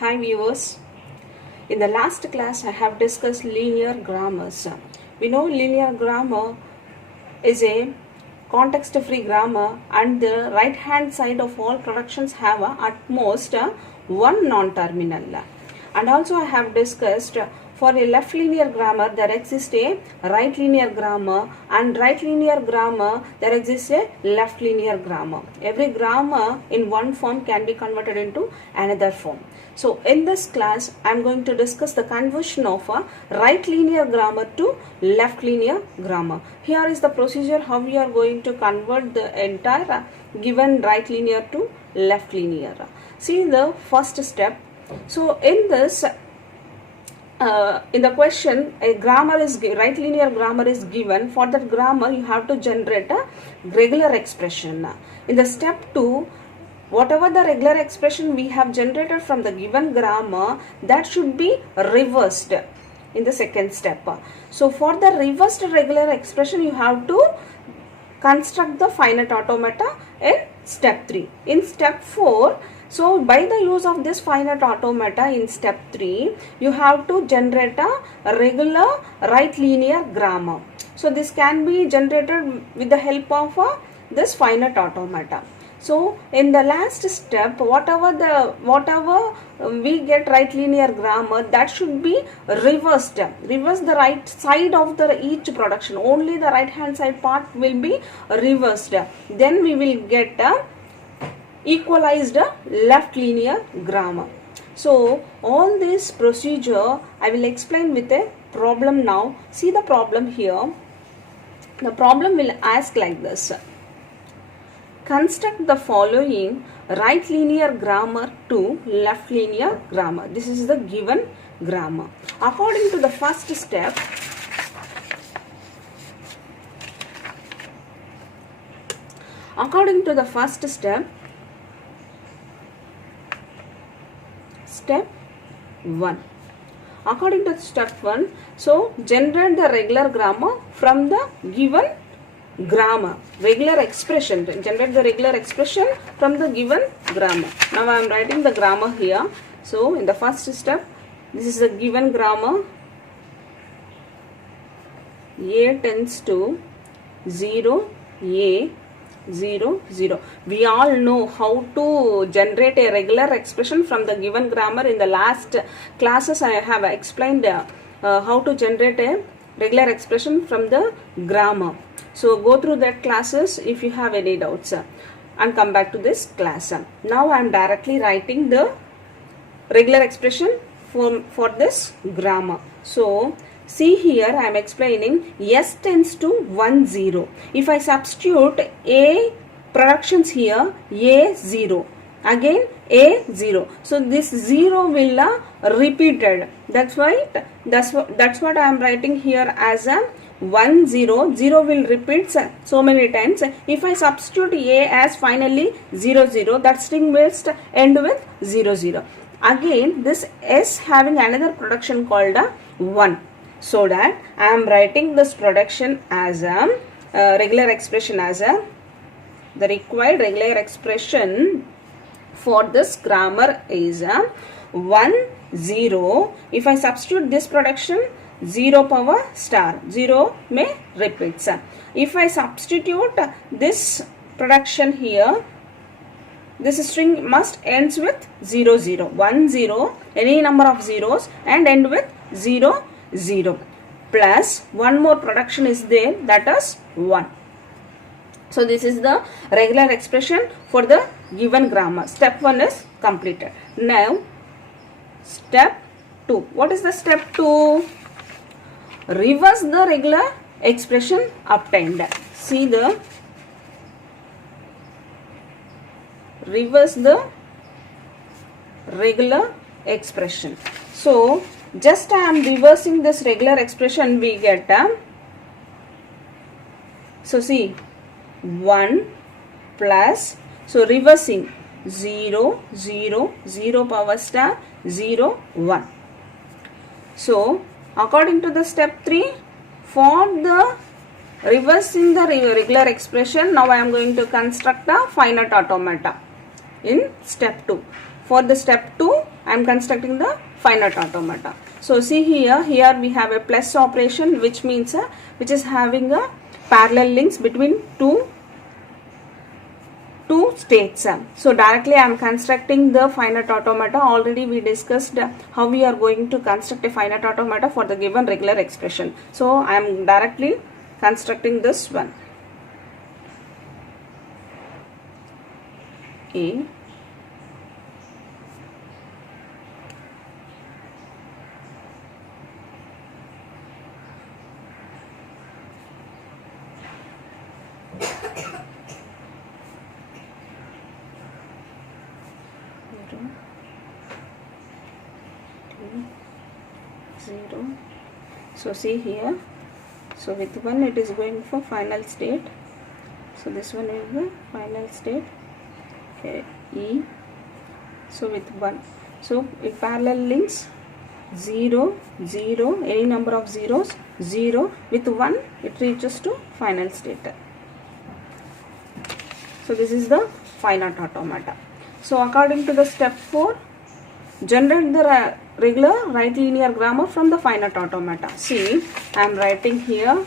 Hi viewers, in the last class I have discussed linear grammars. We know linear grammar is a context-free grammar and the right hand side of all productions have at most one non-terminal. And also I have discussed for a left linear grammar there exists a right linear grammar, and right linear grammar there exists a left linear grammar. Every grammar in one form can be converted into another form. So in this class I am going to discuss the conversion of a right linear grammar to left linear grammar. Here is the procedure how we are going to convert the entire given right linear to left linear. See the first step. So in this in the question, a grammar is right linear grammar is given. For that grammar you have to generate a regular expression. In the step 2, whatever the regular expression we have generated from the given grammar, that should be reversed in the second step. So for the reversed regular expression you have to construct the finite automata in step 3. In step 4, so by the use of this finite automata in step 3, you have to generate a regular right linear grammar. So this can be generated with the help of this finite automata. So in the last step, whatever we get right linear grammar, that should be reversed. Reverse the right side of the each production. Only the right hand side part will be reversed. Then we will get a equalized left linear grammar. So all this procedure I will explain with a problem now. See the problem here. The problem will ask like this. Construct the following right linear grammar to left linear grammar. This is the given grammar. According to the first step, step 1. According to step 1, so generate the regular grammar from the given grammar. Regular expression. Generate the regular expression from the given grammar. Now I am writing the grammar here. So in the first step, this is the given grammar. A tends to 0, A 0, 0. We all know how to generate a regular expression from the given grammar. In the last classes I have explained how to generate a regular expression from the grammar. So go through that classes if you have any doubts and come back to this class. Now I am directly writing the regular expression for this grammar. So see here I am explaining S tends to 1, 0. If I substitute A productions here, A 0, again A 0. So this 0 will repeated. That's what I am writing here as a 1, 0. 0 will repeat so many times. If I substitute A as finally 0, 0, that string will end with 0, 0. Again this S having another production called a 1. So that I am writing this production as a regular expression as a the required regular expression for this grammar is 1, 0. If I substitute this production 0 power star 0 may repeats. If I substitute this production here, this string must ends with 0, 0. 1, 0, any number of zeros and end with 0, 0. Plus one more production is there, that is 1. So this is the regular expression for the given grammar. Step 1 is completed. Now step 2. What is the step 2? Reverse the regular expression obtained. See the reverse the regular expression. So just I am reversing this regular expression, we get so see 1 plus, so reversing 0, 0, 0 power star 0, 1. So according to the step 3, for the reversing the regular expression, now I am going to construct a finite automata in step 2. For the step 2, I am constructing the finite automata. So see here we have a plus operation, which means which is having a parallel links between two states. So directly I am constructing the finite automata. Already we discussed how we are going to construct a finite automata for the given regular expression. So I am directly constructing this one. A zero. So see here, so with 1 it is going for final state. So this one is the final state, E. So with 1, so it parallel links 0 0, any number of zeros, 0, with 1 it reaches to final state. So this is the finite automata. So according to the step 4, generate the regular right linear grammar from the finite automata. See, I am writing here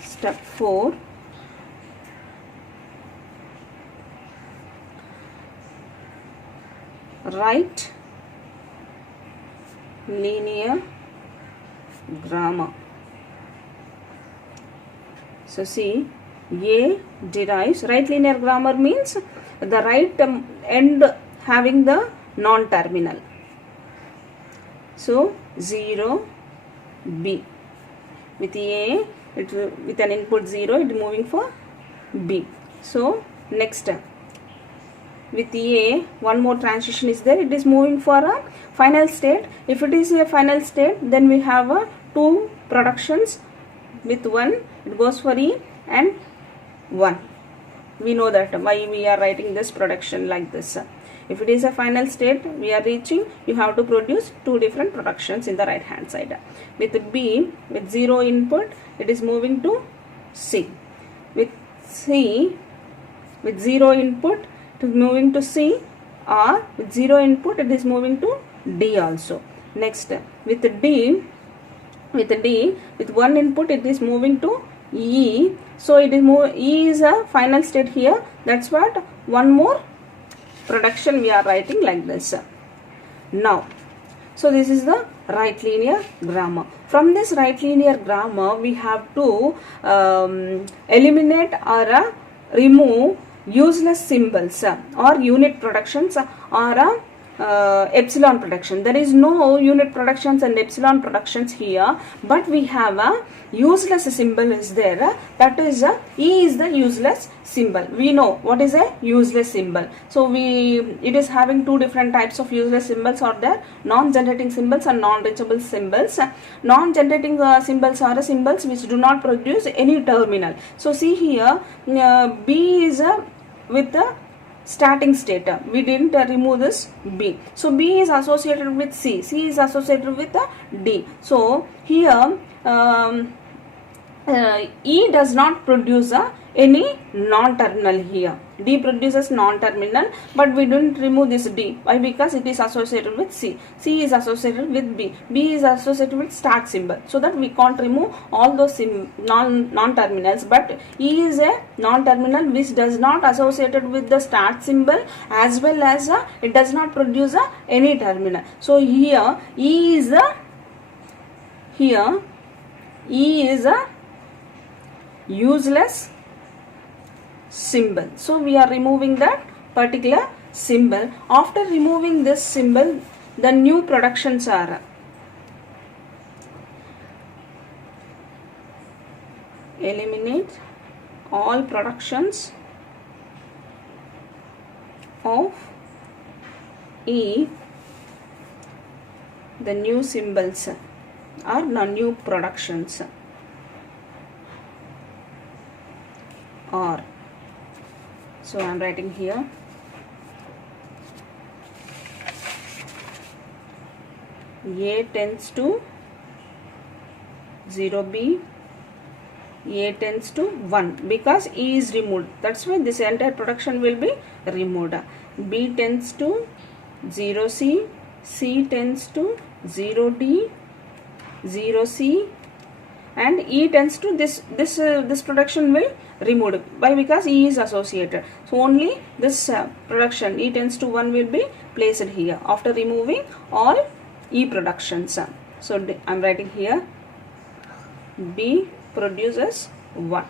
step 4. Write linear grammar. So see, A derives, right linear grammar means the right end having the non-terminal. So 0 B, with A with an input 0 it is moving for B. So next, with A one more transition is there, it is moving for a final state. If it is a final state, then we have a 2 productions. With 1 it goes for E and 1. We know that why we are writing this production like this. If it is a final state we are reaching, you have to produce 2 different productions in the right hand side. With B, with 0 input, it is moving to C. With C, with 0 input, it is moving to C, or with 0 input, it is moving to D also. Next, with D, with 1 input, it is moving to E. So it is E is a final state here. That's what, one more production we are writing like this. Now, so this is the right linear grammar. From this right linear grammar, we have to eliminate or remove useless symbols or unit productions or epsilon production. There is no unit productions and epsilon productions here, but we have a useless symbol is there. That is E is the useless symbol. We know what is a useless symbol. So it is having 2 different types of useless symbols are there: non-generating symbols and non-reachable symbols. Non-generating symbols are symbols which do not produce any terminal. So see here, B is with the starting state. We didn't remove this B. So B is associated with C. C is associated with D. So here E does not produce any non-terminal here. D produces non-terminal, but we don't remove this D. Why? Because it is associated with C. C is associated with B. B is associated with start symbol. So that we can't remove all those non-terminals. But E is a non-terminal which does not associated with the start symbol, as well as it does not produce any terminal. So here E is a useless symbol. So we are removing that particular symbol. After removing this symbol, the new productions are eliminate all productions of E. The new symbols are new productions are. So I am writing here A tends to 0B, A tends to 1, because E is removed. That's why this entire production will be removed. B tends to 0C, C tends to 0D, 0C, and E tends to this production will removed. Why? Because E is associated. So only this production E tends to 1 will be placed here after removing all E productions. So I am writing here B produces 1.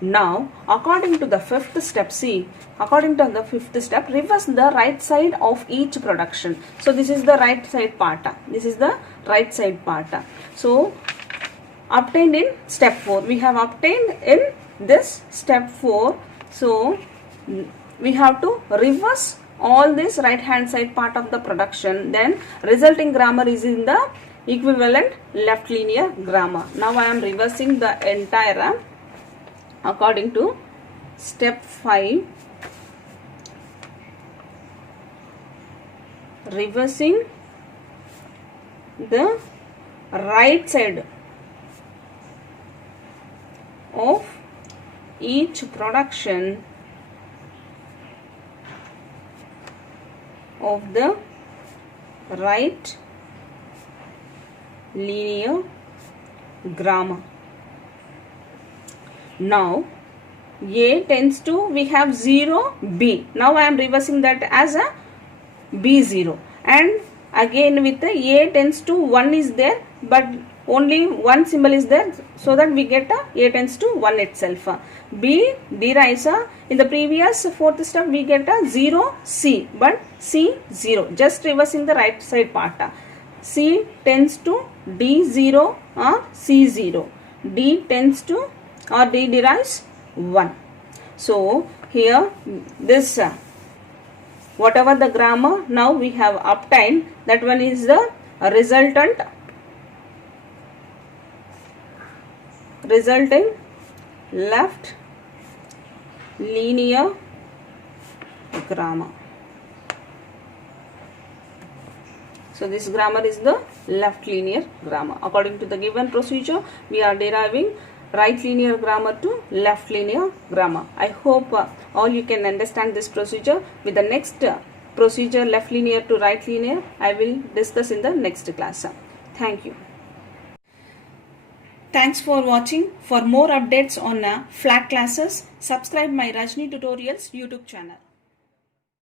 Now according to the fifth step, see, according to the fifth step, reverse the right side of each production. So this is the right side part. This is the right side part. So obtained in step 4. We have obtained in this step 4. So we have to reverse all this right hand side part of the production. Then resulting grammar is in the equivalent left linear grammar. Now I am reversing the entire according to step 5. Reversing the right side of each production of the right linear grammar. Now A tends to, we have 0, B. Now I am reversing that as a B0, and again with the A tends to 1 is there, but only one symbol is there, so that we get A tends to 1 itself. B derives in the previous fourth step we get a 0 C, but C 0, just reversing the right side part. C tends to D0 or C0. D tends to or D derives 1. So here this whatever the grammar now we have obtained, that one is the resulting left linear grammar. So this grammar is the left linear grammar. According to the given procedure, we are deriving right linear grammar to left linear grammar. I hope all you can understand this procedure. With the next procedure, left linear to right linear, I will discuss in the next class. Thank you. Thanks for watching. For more updates on flat classes, subscribe my Rajni Tutorials YouTube channel.